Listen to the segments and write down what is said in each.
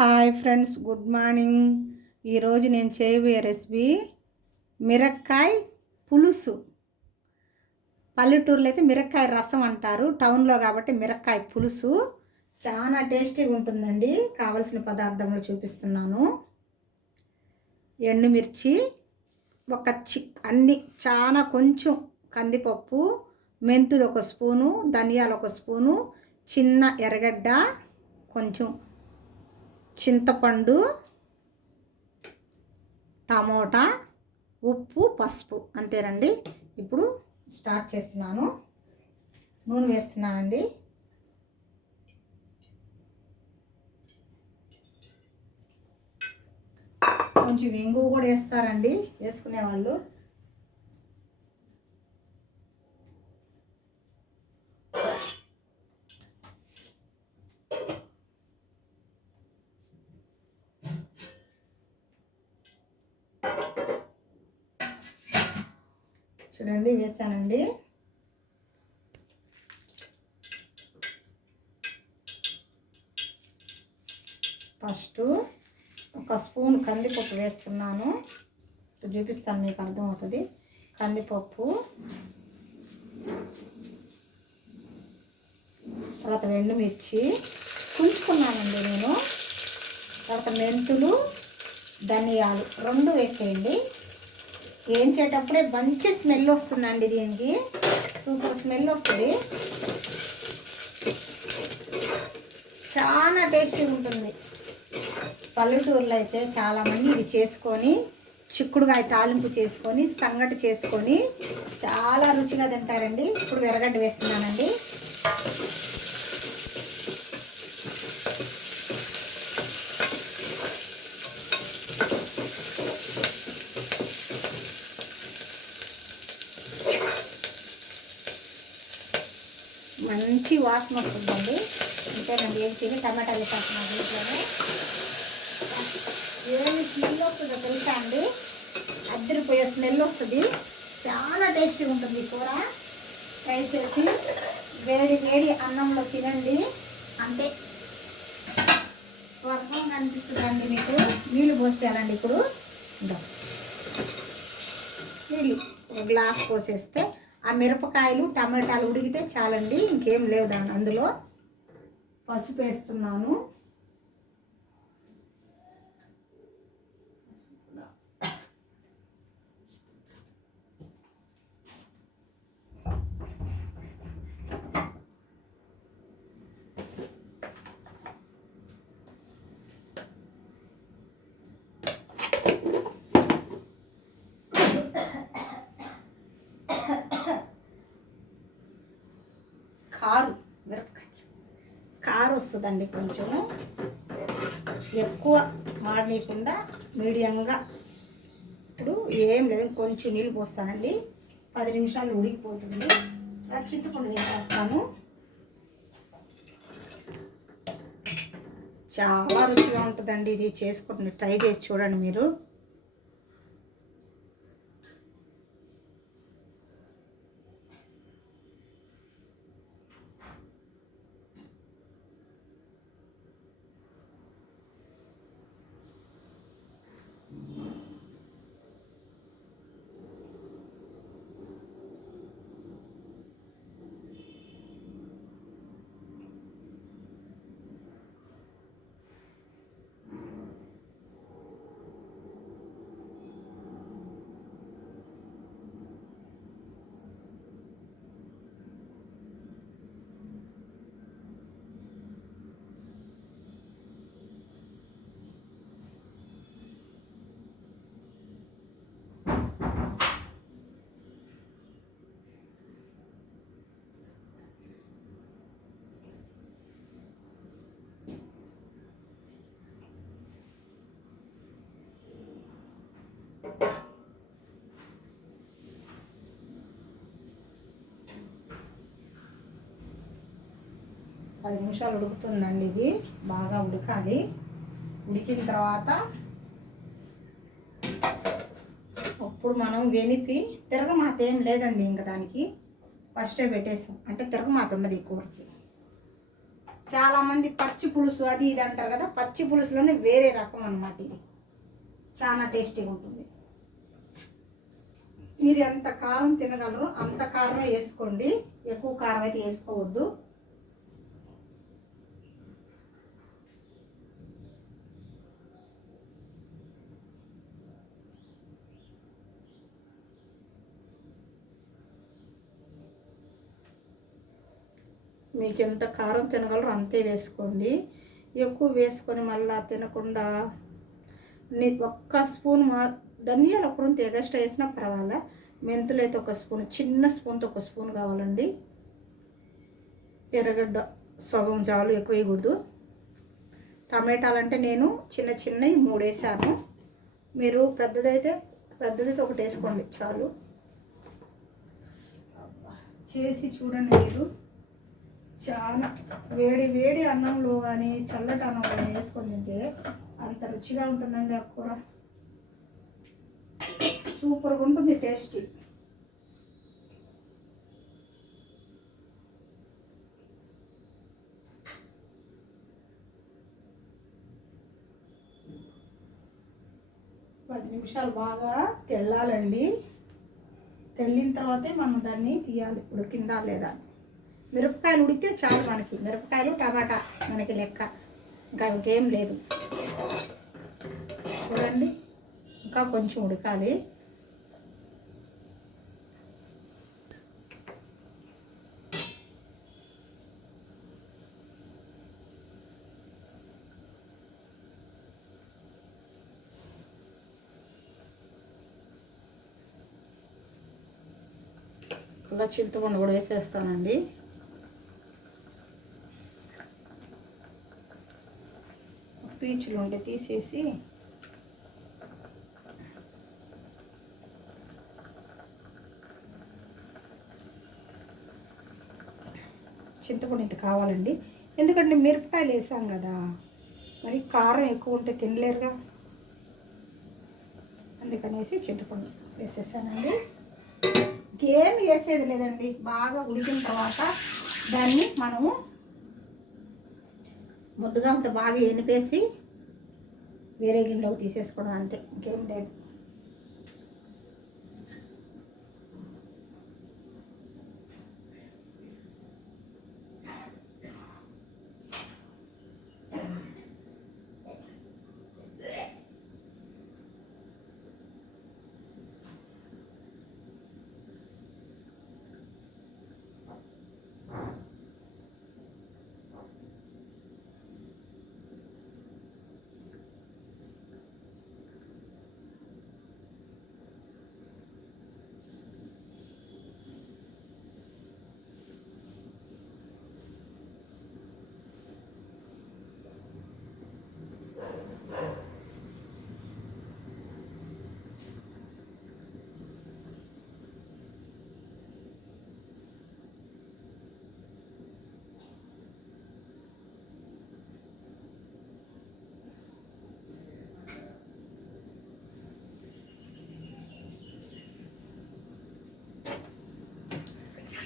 Hi friends good morning. ఈరోజు నేను చేయబోయే రెసిపీ మిరక్కాయ పులుసు. పల్లెటూరులో అయితే మిరక్కాయ రసం అంటారు. టౌన్లో కాబట్టి మిరక్కాయ పులుసు చాలా టేస్టీగా ఉంటుందండి. కావలసిన పదార్థములు చూపిస్తున్నాను. ఎండుమిర్చి ఒక చిక్ అన్ని చాలా కొంచెం కందిపప్పు మెంతులు ఒక స్పూను ధనియాలు ఒక స్పూను చిన్న ఎర్రగడ్డ కొంచెం చింతపండు టమోటా ఉప్పు పసుపు. అంతేనండి. ఇప్పుడు స్టార్ట్ చేస్తున్నాను. నూనె వేస్తున్నానండి. కొంచెం ఇంగువ కూడా వేస్తారండి. వేసుకునే చూడండి వేసానండి. ఫస్ట్ ఒక స్పూన్ కందిపప్పు వేస్తున్నాను. చూపిస్తాను మీకు అర్థమవుతుంది. కందిపప్పు తర్వాత ఎండుమిర్చి కుంచుకున్నానండి నేను. తర్వాత మెంతులు ధనియాలు రెండు వేసేయండి. వేయించేటప్పుడే మంచి స్మెల్ వస్తుందండి దీనికి. సూపర్ స్మెల్ వస్తుంది. చాలా టేస్టీగా ఉంటుంది. పల్లెటూరులో అయితే చాలామంది ఇది చేసుకొని చిక్కుడుగాయ తాలింపు చేసుకొని సంగటి చేసుకొని చాలా రుచిగా తింటారండి. ఇప్పుడు ఎర్రగడ్డ వేస్తున్నానండి మంచి వాసన వస్తుందండి. అంతేనండి ఏం తిని టమాటాలు వేసేస్తున్నాను దీంట్లోనే. ఏమి స్మెల్ వస్తుందో తెలుసా అండి? అద్దరిపోయే స్మెల్ వస్తుంది. చాలా టేస్టీగా ఉంటుంది కూర. ట్రై చేసి వేడి వేడి అన్నంలో తినండి. అంటే స్వర్గం కనిపిస్తుందండి మీకు. నీళ్ళు పోసేయాలండి ఇప్పుడు. నీళ్ళు ఒక గ్లాస్ పోసేస్తే ఆ మిరపకాయలు టమాటాలు ఉడికితే చాలండి ఇంకేం లేవు దాని అందులో. పసుపు వేస్తున్నాను కారు మిరపకాయ కారు వస్తుందండి కొంచెము. ఎక్కువ మాడనీయకుండా మీడియంగా. ఇప్పుడు ఏం లేదు కొంచెం నీళ్ళు పోస్తానండి. పది నిమిషాలు ఉడికిపోతుంది. చింతపండు వేసేస్తాను చాలా రుచిగా ఉంటుందండి ఇది. చేసుకుంటుంది ట్రై చేసి చూడండి మీరు. పది నిమిషాలు ఉడుకుతుందండి ఇది. బాగా ఉడకాలి. ఉడికిన తర్వాత అప్పుడు మనం వెనిపి తిరగమాత ఏం లేదండి ఇంకా దానికి. ఫస్టే పెట్టేసాం. అంటే తిరగమాత ఉండదు ఈ కూరకి. చాలామంది పచ్చి పులుసు అది ఇది అంటారు కదా పచ్చి పులుసులోనే వేరే రకం అన్నమాట ఇది. చాలా టేస్టీగా ఉంటుంది. మీరు ఎంత కారం తినగలరో అంత కారమే వేసుకోండి. ఎక్కువ కారం అయితే వేసుకోవద్దు. మీకు ఎంత కారం తినగలరో అంతే వేసుకోండి. ఎక్కువ వేసుకొని మళ్ళా తినకుండా నీ ఒక్క స్పూన్ మా ధనియాలు ఒక ఎగస్ట్రా వేసినా పర్వాలే. మెంతులు అయితే ఒక స్పూన్ చిన్న స్పూన్తో ఒక స్పూన్ కావాలండి. ఎర్రగడ్డ సగం చాలు ఎక్కువ వేయకూడదు. టమాటాలు అంటే నేను చిన్న చిన్నవి మూడు వేసాను మీరు పెద్దదైతే పెద్దదైతే ఒకటి వేసుకోండి చాలు. చేసి చూడండి మీరు. చాలా వేడి వేడి అన్నంలో కానీ చల్లటి అన్నంలో కానీ వేసుకొని తింటే అంత రుచిగా ఉంటుందండి ఆ కూర. సూపర్గా ఉంటుంది టేస్ట్. పది నిమిషాలు బాగా తెల్లాలండి. తెల్లిన తర్వాతే మనం దాన్ని తీయాలి ఉడికిందా లేదా? మిరపకాయలు ఉడికితే చాలు మనకి. మిరపకాయలు టమాటా మనకి లెక్క. ఇంకా ఇంకేం లేదు. చూడండి ఇంకా కొంచెం ఉడకాలి. ఇలా చింతపండు కూడా వేసేస్తానండి. పీచులు ఉంటే తీసేసి చింతపండు ఇంత కావాలండి. ఎందుకంటే మిరపకాయలు వేసాం కదా మరి కారం ఎక్కువ ఉంటే తినలేరుగా. అందుకనేసి చింతపండు వేసేసానండి. ఇంకేం వేసేది లేదండి. బాగా ఉడికిన తర్వాత దాన్ని మనము ముద్దుగా అంత బాగా ఎనిపేసి వేరే గిన్నెలోకి తీసేసుకోవడం అంతే. ఇంకేం లేదు.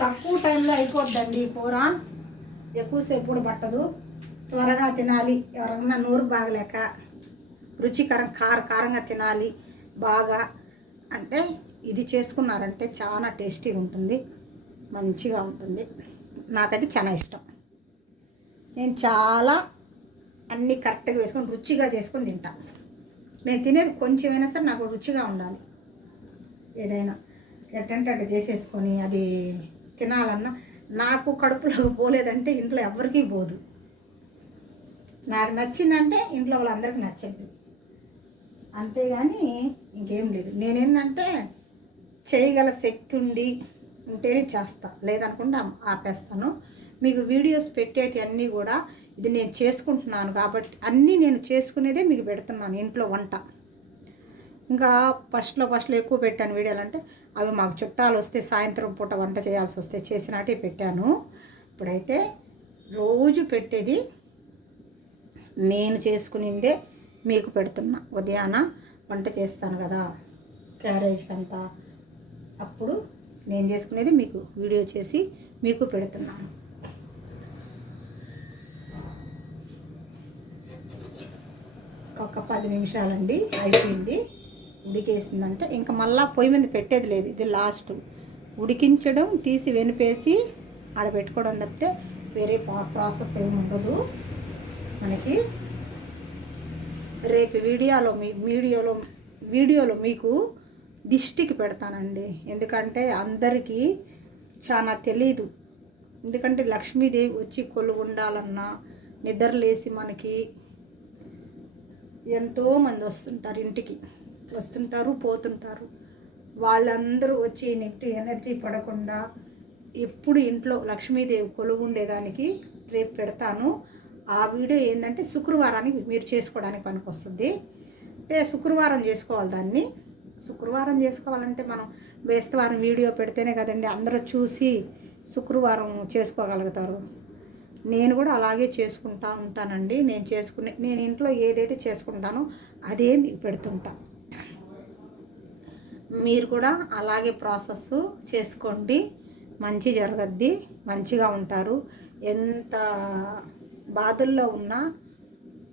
తక్కువ టైంలో అయిపోద్దండి కూర. ఎక్కువసేపు కూడా పట్టదు త్వరగా తినాలి. ఎవరన్నా నోరు బాగలేక రుచికరం కార కారంగా తినాలి బాగా అంటే ఇది చేసుకున్నారంటే చాలా టేస్టీగా ఉంటుంది. మంచిగా ఉంటుంది. నాకైతే చాలా ఇష్టం. నేను చాలా అన్నీ కరెక్ట్గా వేసుకొని రుచిగా చేసుకొని తింటా. నేను తినేది కొంచెమైనా సరే నాకు రుచిగా ఉండాలి. ఏదైనా ఎట్టంటే అట్ట చేసేసుకొని అది తినాలన్నా నాకు కడుపులోకి పోలేదంటే ఇంట్లో ఎవరికీ పోదు. నాకు నచ్చిందంటే ఇంట్లో వాళ్ళందరికీ నచ్చింది. అంతేగాని ఇంకేం లేదు. నేనేందంటే చేయగల శక్తి ఉండి ఉంటేనే చేస్తా. లేదనుకుంటే ఆపేస్తాను. మీకు వీడియోస్ పెట్టేటివన్నీ కూడా ఇది నేను చేసుకుంటున్నాను కాబట్టి అన్నీ నేను చేసుకునేదే మీకు పెడుతున్నాను ఇంట్లో వంట. ఇంకా ఫస్ట్లో ఫస్ట్లో ఎక్కువ పెట్టాను వీడియోలు అంటే అవి మాకు చుట్టాలు వస్తే సాయంత్రం పూట వంట చేయాల్సి వస్తే చేసినట్టే పెట్టాను. ఇప్పుడైతే రోజు పెట్టేది నేను చేసుకునిందే మీకు పెడుతున్నా. ఉదయాన వంట చేస్తాను కదా క్యారేజ్కి అంతా. అప్పుడు నేను చేసుకునేది మీకు వీడియో చేసి మీకు పెడుతున్నాను. ఒక పది నిమిషాలండి అయిపోయింది. ఉడికేసిందంటే. ఇంకా మళ్ళీ పొయ్యి మీద పెట్టేది లేదు. ఇది లాస్ట్. ఉడికించడం తీసి వెనిపేసి ఆడ పెట్టుకోవడం తప్పితే వేరే ప్రాసెస్ ఏమి ఉండదు మనకి. రేపు వీడియోలో మీ వీడియోలో వీడియోలో మీకు దిష్టికి పెడతానండి. ఎందుకంటే అందరికీ చాలా తెలీదు. ఎందుకంటే లక్ష్మీదేవి వచ్చి కొలువు ఉండాలన్నా నిద్రలేసి మనకి ఎంతోమంది వస్తుంటారు ఇంటికి. వస్తుంటారు పోతుంటారు. వాళ్ళందరూ వచ్చి నెట్ ఎనర్జీ పడకుండా ఎప్పుడు ఇంట్లో లక్ష్మీదేవి కొలువు ఉండేదానికి రేపు పెడతాను. ఆ వీడియో ఏంటంటే శుక్రవారానికి మీరు చేసుకోవడానికి పనికొస్తుంది. అంటే శుక్రవారం చేసుకోవాలి దాన్ని. శుక్రవారం చేసుకోవాలంటే మనం బేస్తవారం వీడియో పెడితేనే కదండి అందరూ చూసి శుక్రవారం చేసుకోగలుగుతారు. నేను కూడా అలాగే చేసుకుంటా ఉంటానండి. నేను చేసుకునే నేను ఇంట్లో ఏదైతే చేసుకుంటానో అదే మీకు పెడుతుంటాను మీరు కూడా అలాగే ప్రాసెస్ చేసుకోండి. మంచి జరగద్ది. మంచిగా ఉంటారు. ఎంత బాధల్లో ఉన్నా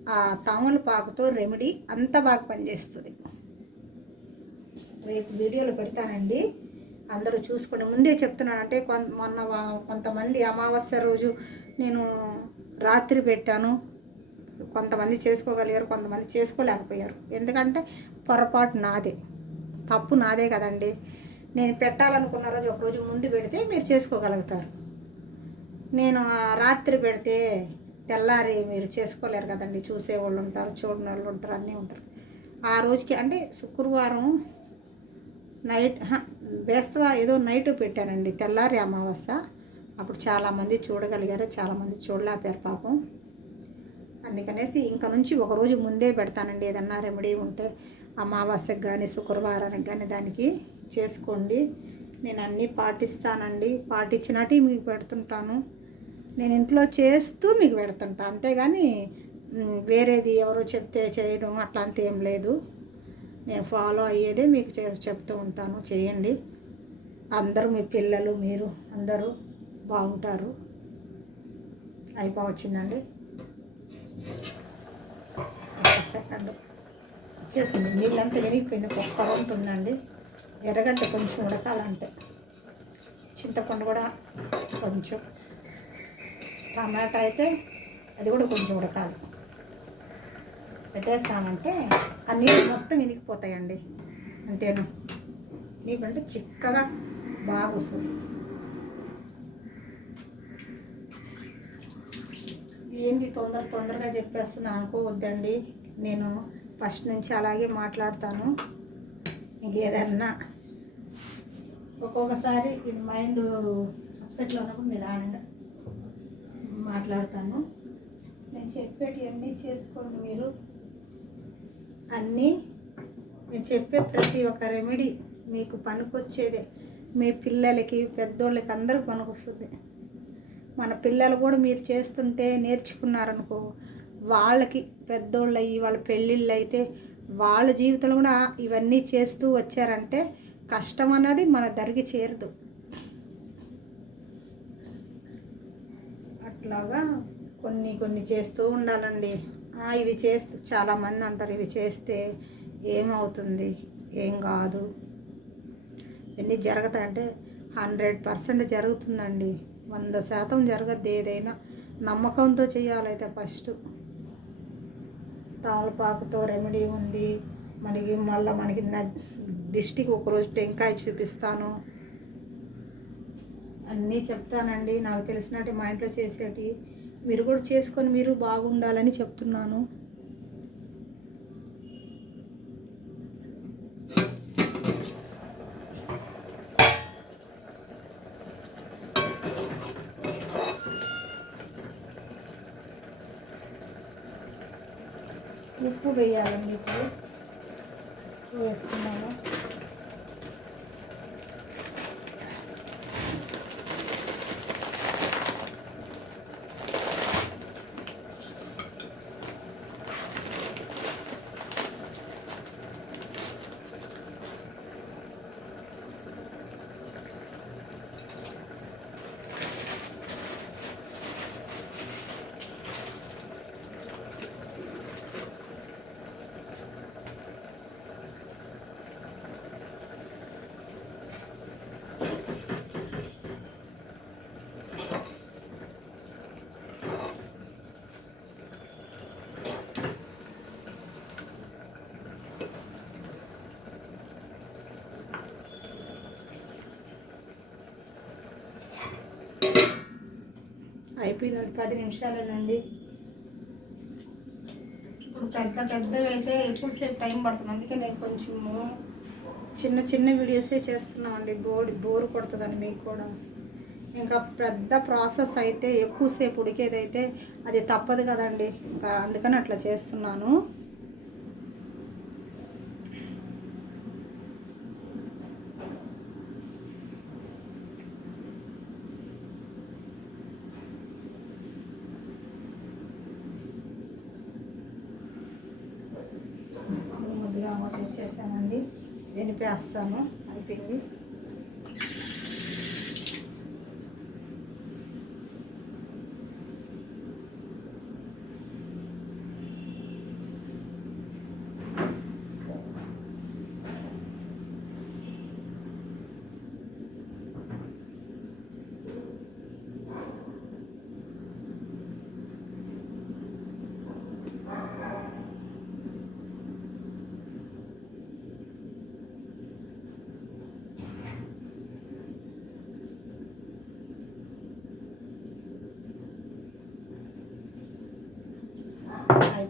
ఆ తమలపాకుతో రెమెడీ అంత బాగా పనిచేస్తుంది. రేపు వీడియోలో పెడతానండి. అందరూ చూసుకోండి. ముందే చెప్తున్నానంటే కొంత మొన్న కొంతమంది అమావాస్య రోజు నేను రాత్రి పెట్టాను. కొంతమంది చేసుకోగలిగారు కొంతమంది చేసుకోలేకపోయారు. ఎందుకంటే పొరపాటు నాదే. తప్పు నాదే కదండి. నేను పెట్టాలనుకున్న రోజు ఒకరోజు ముందు పెడితే మీరు చేసుకోగలుగుతారు. నేను రాత్రి పెడితే తెల్లారి మీరు చేసుకోలేరు కదండి. చూసేవాళ్ళు ఉంటారు చూడని వాళ్ళు ఉంటారు అన్నీ ఉంటారు. ఆ రోజుకి అంటే శుక్రవారం నైట్ బేస్తవ ఏదో నైట్ పెట్టానండి. తెల్లారి అమావాస్య. అప్పుడు చాలామంది చూడగలిగారు చాలామంది చూడలేపారు పాపం. అందుకనేసి ఇంక నుంచి ఒకరోజు ముందే పెడతానండి. ఏదన్నా రెమెడీ ఉంటే అమావాస్యకు కానీ శుక్రవారానికి కానీ దానికి చేసుకోండి. నేను అన్నీ పాటిస్తానండి. పాటించినట్టు మీకు పెడుతుంటాను. నేను ఇంట్లో చేస్తూ మీకు పెడుతుంటాను అంతేగాని వేరేది ఎవరో చెప్తే చేయడం అట్లా అంత ఏం లేదు. నేను ఫాలో అయ్యేదే మీకు చే- చెప్తూ ఉంటాను. చేయండి. అందరూ మీ పిల్లలు మీరు అందరూ బాగుంటారు. అయిపోవచ్చిందండి. సెకండ్. వచ్చేసింది నీళ్ళంతా విరిగిపోయింది ఒక్క వంతు ఉందండి ఎర్రగడ్డ కొంచెం ఉడకాలంటే. చింతపండు కూడా కొంచెం. టమాటా అయితే అది కూడా కొంచెం ఉడకాలి. పెట్టేస్తామంటే ఆ నీళ్ళు మొత్తం ఇనికిపోతాయండి. అంతేను. నీకంటే చిక్కగా బాగా వస్తుంది. ఏంది తొందర తొందరగా చెప్పేస్తున్నా అనుకోవద్దండి. నేను ఫస్ట్ నుంచి అలాగే మాట్లాడతాను. ఇంకేదన్నా ఒక్కొక్కసారి ఇది మైండ్ అప్సెట్లో ఉన్నప్పుడు నిదానంగా మాట్లాడతాను. నేను చెప్పేటి అన్నీ చేసుకోండి మీరు. అన్నీ నేను చెప్పే ప్రతి ఒక్క రెమెడీ మీకు పనికొచ్చేదే. మీ పిల్లలకి పెద్దోళ్ళకి అందరూ పనికొస్తుంది. మన పిల్లలు కూడా మీరు చేస్తుంటే నేర్చుకున్నారనుకో వాళ్ళకి పెద్దోళ్ళు అయ్యి వాళ్ళ పెళ్ళిళ్ళు అయితే వాళ్ళ జీవితంలో కూడా ఇవన్నీ చేస్తూ వచ్చారంటే కష్టం అన్నది మన దరికి చేరదు. అట్లాగా కొన్ని కొన్ని చేస్తూ ఉండాలండి. ఇవి చేస్తూ చాలామంది అంటారు ఇవి చేస్తే ఏమవుతుంది? ఏం కాదు. ఎన్ని జరుగుతాయంటే హండ్రెడ్ పర్సెంట్ జరుగుతుందండి. వంద శాతం జరగద్ది ఏదైనా నమ్మకంతో చేయాలైతే ఫస్ట్. తామలపాకుతో రెమెడీ ఉంది. మనకి మళ్ళీ మనకి దిష్టికి ఒకరోజు టెంకాయ చూపిస్తాను. అన్నీ చెప్తానండి. నాకు తెలిసినట్టు మా ఇంట్లో చేసేటి మీరు కూడా చేసుకొని మీరు బాగుండాలని చెప్తున్నాను ఉప్పు వేయాలండి ఇప్పుడు వేస్తున్నాము అయిపోయింది పది నిమిషాలేనండి. ఇప్పుడు పెద్ద పెద్దవి అయితే ఎక్కువసేపు టైం పడుతుంది. అందుకే నేను కొంచెము చిన్న చిన్న వీడియోసే చేస్తున్నామండి. బోర్ బోర్ కొడుతుందని మీకు కూడా. ఇంకా పెద్ద ప్రాసెస్ అయితే ఎక్కువసేపు ఉడికేదైతే అది తప్పదు కదండి. ఇంకా అందుకని అట్లా చేస్తున్నాను. చేశానండి వినిపేస్తాను. అయిపోయింది.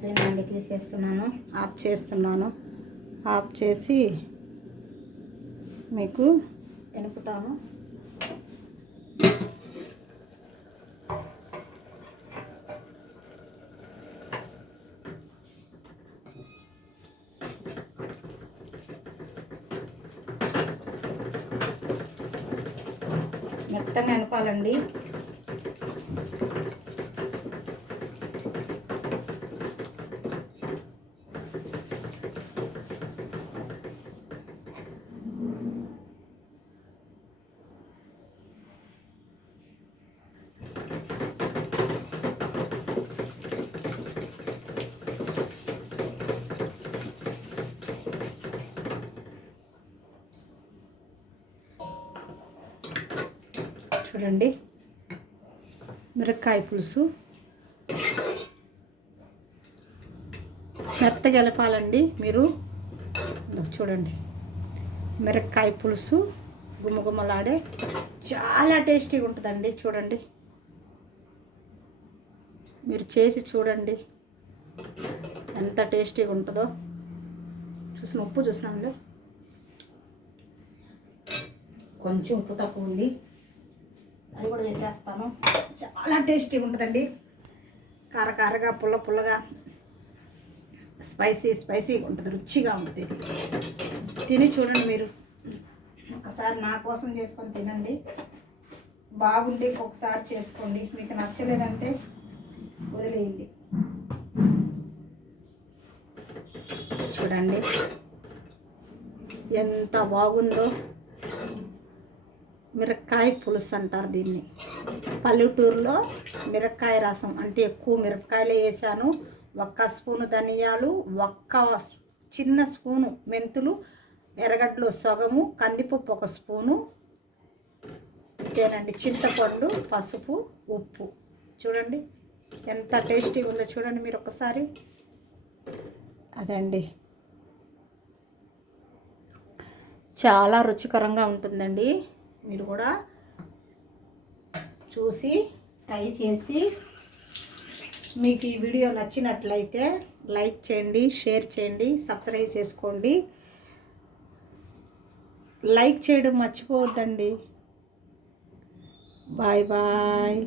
అయిపోయిందండి తీసేస్తున్నాను. ఆఫ్ చేస్తున్నాను. ఆఫ్ చేసి మీకు ఎనుపుతాను మెత్తగా ఎనపాలండి. చూడండి. మిరక్కాయ పులుసు. మెత్త గెలపాలండి మీరు. చూడండి. మిరక్కాయ పులుసు గుమ్మగుమ్మలాడే చాలా టేస్టీగా ఉంటుందండి చూడండి. మీరు చేసి చూడండి. ఎంత టేస్టీగా ఉంటుందో. చూసిన ఉప్పు చూసినాండి కొంచెం ఉప్పు తక్కువ ఉంది. అది కూడా వేసేస్తాను. చాలా టేస్టీగా ఉంటుందండి. కార కారగా పుల్ల పుల్లగా స్పైసీ స్పైసీగా ఉంటుంది రుచిగా ఉంటుంది. తిని చూడండి మీరు. ఒకసారి నా కోసం చేసుకొని తినండి. బాగుంటే ఒకసారి చేసుకోండి. మీకు నచ్చలేదంటే వదిలేయండి. చూడండి. ఎంత బాగుందో. మిరపకాయ పులుసు అంటారు దీన్ని. పల్లెటూరులో మిరపకాయ రసం అంటే ఎక్కువ మిరపకాయలు వేసాను. ఒక్క స్పూను ధనియాలు ఒక్క చిన్న స్పూను మెంతులు ఎర్రగడ్డలు సగము కందిపప్పు ఒక స్పూను ఇంతేనండి. చింతపండు పసుపు ఉప్పు. చూడండి ఎంత టేస్టీగా ఉందో చూడండి మీరు ఒకసారి. అదండి. చాలా రుచికరంగా ఉంటుందండి. మీరు కూడా చూసి ట్రై చేసి మీకు ఈ వీడియో నచ్చినట్లయితే లైక్ చేయండి షేర్ చేయండి సబ్స్క్రైబ్ చేసుకోండి. లైక్ చేయడం మర్చిపోవద్దండి. Bye bye.